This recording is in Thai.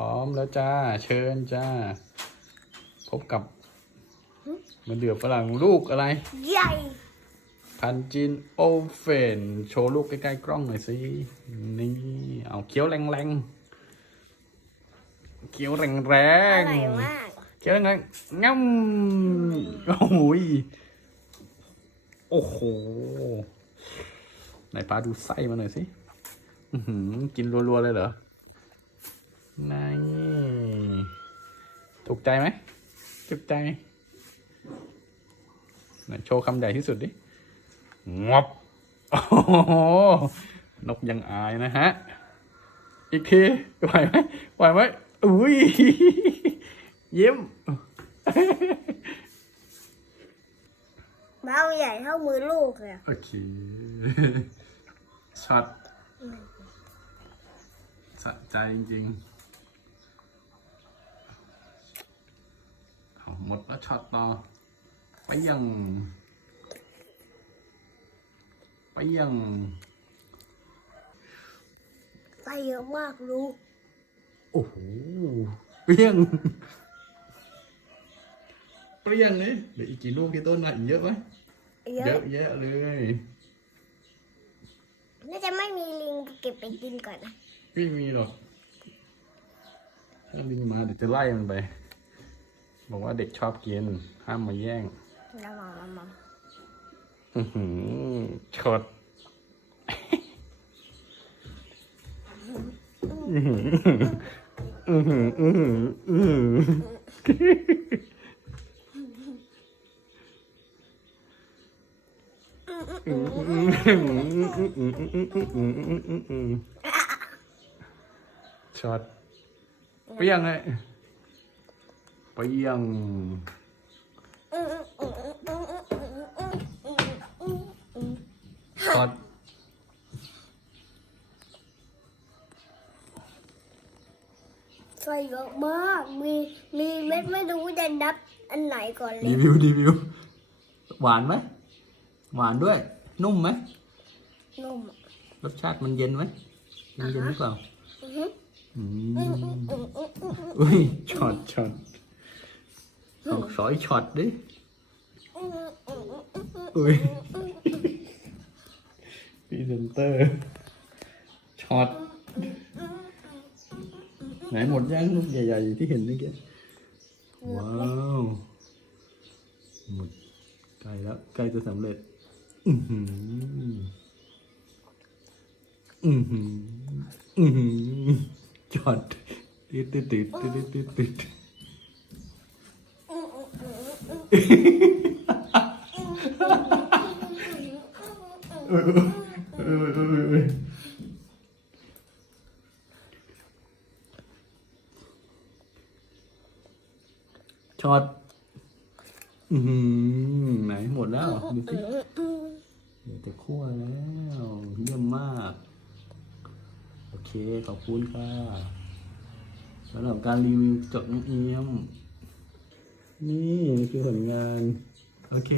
ร้อมแล้วจ้า เชิญจ้า พบกับมันเดือฝรั่งลูกอะไร ใหญ่ พันจินโอเฟนโชว์ลูกใกล้ๆกล้องหน่อยสิ นี่ เอาเคี้ยวแรงๆ เคี้ยวแรองร่อยมากๆเคี้ยวแรงๆง่ำโอ้โหยโอ้โห ไหนป้าดูไส้มาหน่อยสิอื้อหือกินรัวๆเลยเหรอ นี่ถูกใจไหมถูกใจไหนโชว์คำใหญ่ที่สุดดิงบโอ้โหนกยังอายนะฮะ อีกทีไหวไหมไหวไหมอุ้ยยิ้มเบ้าใหญ่เท่ามือลูกเลยอะโอเคช็อตสะใจจริงๆเอา หมดแล้วช็อตต่อไปยังไปยังไส้เยอะมากลูกโอ้โหเปรี้ยงเปรี้ยงเลยเหลืออีกกี่ลูกที่ต้นนะอีกเยอะไหมเยเยอะอะแยะเลยน่าจะไม่มีลิงเก็บไปกินก่อนนะไม่มีหรอกถ้าลิงมาเดี๋ยวจะไล่มันไป บอกว่าเด็กชอบกิน ห้ามมาแย่งระวังระวังอื้อหือชดอื้อหืออื้อหืออื้อหืออื้อหือช็อตเปรี้ยงเลย เปรี้ยงช็อตไส้เยอะมาก มี มีเม็ดไม่รู้จะนับอันไหนก่อนเลรีวิวรีวิว หวานไหม หวานด้วย นุ่มไหม นุ่ม รสชาติมันเย็นไหมมันเย็นหรือเปล่า อืมอุ้ยช็อตช็อต เอาสอยช็อตดิอืมอืมอืมอืมอุ้ยพรีเซนเตอร์ช็อตไหนหมดย่างลูกใหญ่ๆที่เห็นเมื่อกี้ว้าวหมดใกล้แล้วใกล้จะสำเร็จ อือหืออือหืออือหือจอดติดติดติดติดติดติดติดเออเออเออเออ ช็อตอือหือไหนหมดแล้วดูสิเดี๋ยวจะคั่วแล้วเยี่ยมมาก โอเค ขอบคุณค่ะสำหรับการรีวิวจากน้องเอียม นี่คือผลงาน โอเค